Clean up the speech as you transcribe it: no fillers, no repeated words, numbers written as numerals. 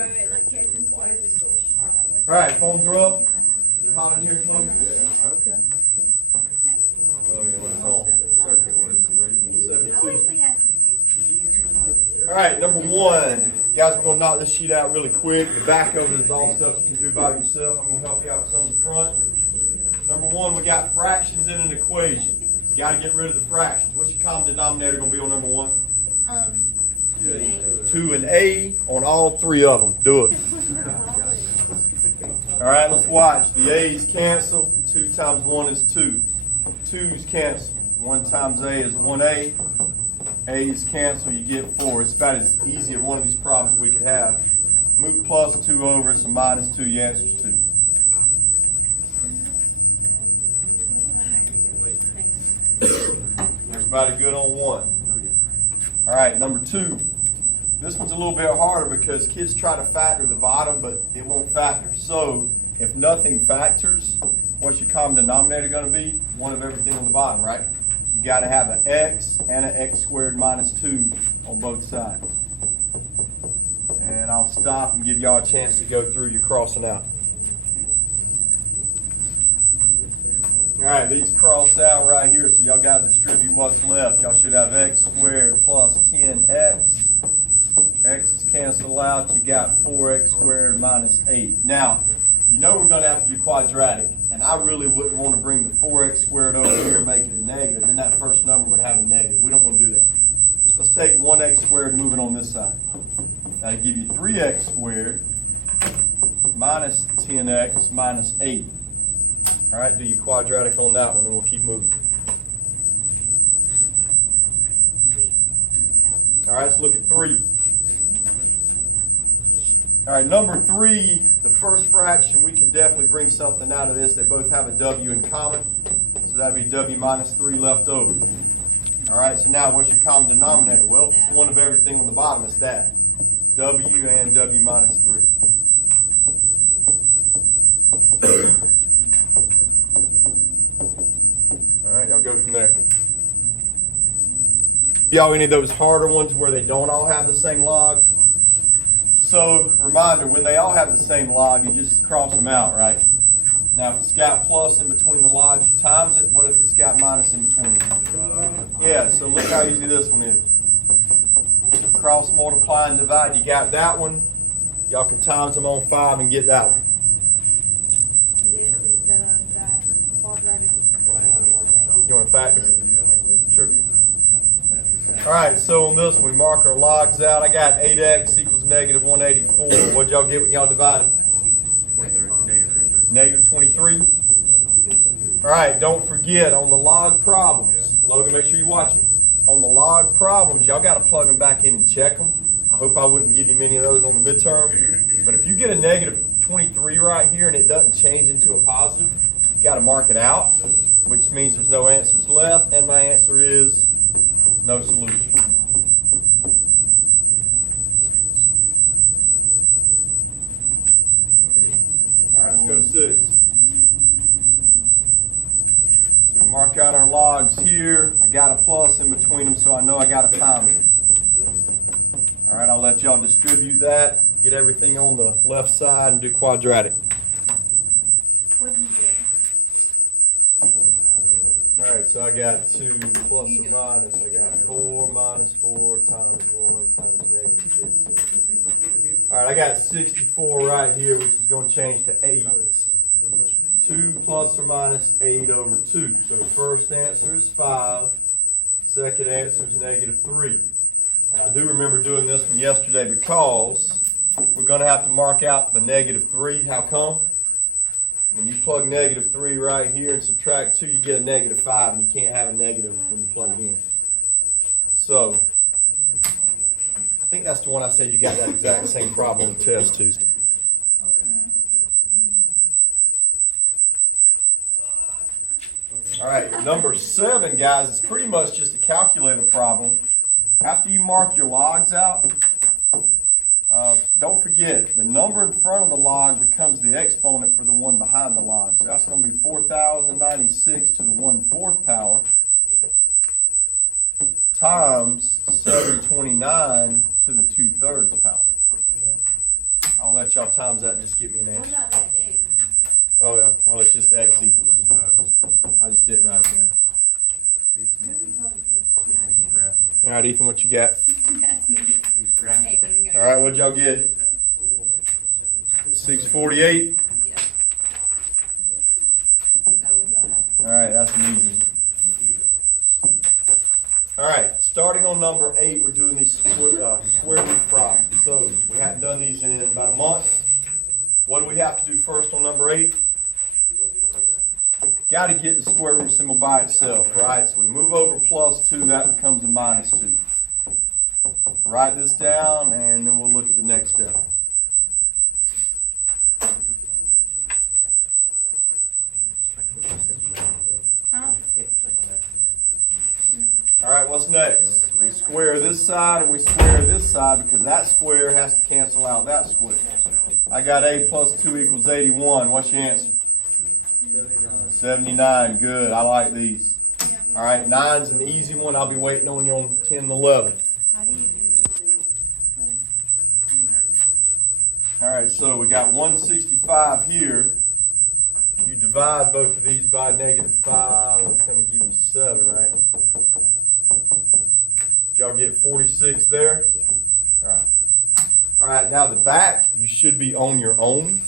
All right, phones are up. You're hot in here, Chloe? Okay. Oh, yeah, it's on. Circuit works. 72. All right, number one. Guys, we're going to knock this sheet out really quick. The back of it is all stuff you can do by yourself. I'm going to help you out with some of the front. Number one, we got fractions in an equation. You got to get rid of the fractions. What's your common denominator going to be on number one? 2 and A on all three of them. Do it. All right, let's watch. The A's cancel. 2 times 1 is 2. 2's cancel. 1 times A is 1A. A's cancel, you get 4. It's about as easy as one of these problems we could have. Move plus 2 over, so minus 2, your answer's 2. Everybody good on 1? All right, number 2. This one's a little bit harder because kids try to factor the bottom, but it won't factor. So if nothing factors, what's your common denominator going to be? 1 of everything on the bottom, right? You got to have an x and an x squared minus 2 on both sides. And I'll stop and give y'all a chance to go through your crossing out. All right, these cross out right here, so y'all got to distribute what's left. Y'all should have x squared plus 10x. X is canceled out. You got 4x squared minus 8. Now, you know we're going to have to do quadratic, and I really wouldn't want to bring the 4x squared over here and make it a negative. Then that first number would have a negative. We don't want to do that. Let's take 1x squared and move it on this side. That'll give you 3x squared minus 10x minus 8. All right, do your quadratic on that one, and we'll keep moving. All right, let's look at 3. All right, number 3, the first fraction, we can definitely bring something out of this. They both have a w in common, so that'd be w minus 3 left over. All right, so now what's your common denominator? Well, if it's 1 of everything on the bottom, it's that. W and w minus 3. All right, y'all go from there. Y'all, any of those harder ones where they don't all have the same log? So, reminder, when they all have the same log, you just cross them out, right? Now, if it's got plus in between the logs, you times it. What if it's got minus in between? Yeah, so look how easy this one is. Cross, multiply, and divide. You got that one. Y'all can times them on 5 and get that one. You want to factor? Sure. All right, so on this one, we mark our logs out. I got 8x equals negative 184. What'd y'all get when y'all divided? Negative 23. All right, don't forget on the log problems. Logan, make sure you watch me. On the log problems, y'all got to plug them back in and check them. I hope I wouldn't give you many of those on the midterm. But if you get a negative 23 right here and it doesn't change into a positive, you got to mark it out, which means there's no answers left. And my answer is no solution. All right, let's go to 6. So we mark out our logs here. I got a plus in between them, so I know I got a times them. All right, I'll let y'all distribute that, get everything on the left side, and do quadratic. What did you get? All right, so I got 2 plus or minus. I got 4 minus 4 times 1 times negative 15. All right, I got 64 right here, which is going to change to 8. 2 plus or minus 8 over 2. So first answer is 5. Second answer is negative 3. Now, I do remember doing this one yesterday because we're going to have to mark out the negative 3. How come? When you plug negative 3 right here and subtract 2, you get a negative 5, and you can't have a negative when you plug it in. So, I think that's the one I said you got that exact same problem on the test Tuesday. All right, number 7, guys, is pretty much just a calculator problem. After you mark your logs out, don't forget, the number in front of the log becomes the exponent for the one behind the log. So that's going to be 4,096 to the 1/4 power times 729 to the 2/3 power. you got? That's me. I hate when it goes. All right, what'd y'all get? 648. Yeah. Oh, y'all have. All right, that's an easy one. All right, starting on number 8, we're doing these square root problems. So we hadn't done these in about a month. What do we have to do first on number 8? Got to get the square root symbol by itself, right? So we move over +2, that becomes a -2. Write this down, and then we'll look at the next step. Huh? All right, what's next? We square this side and we square this side because that square has to cancel out that square. I got a plus 2 equals 81. What's your answer? 79. Good. I like these. Yeah. All right, 9's an easy one. I'll be waiting on you on 10 and 11. How do you do them? All right, so we got 165 here. You divide both of these by -5. That's going to give you 7, right? Did y'all get 46 there? Yes. All right. All right, now the back, you should be on your own.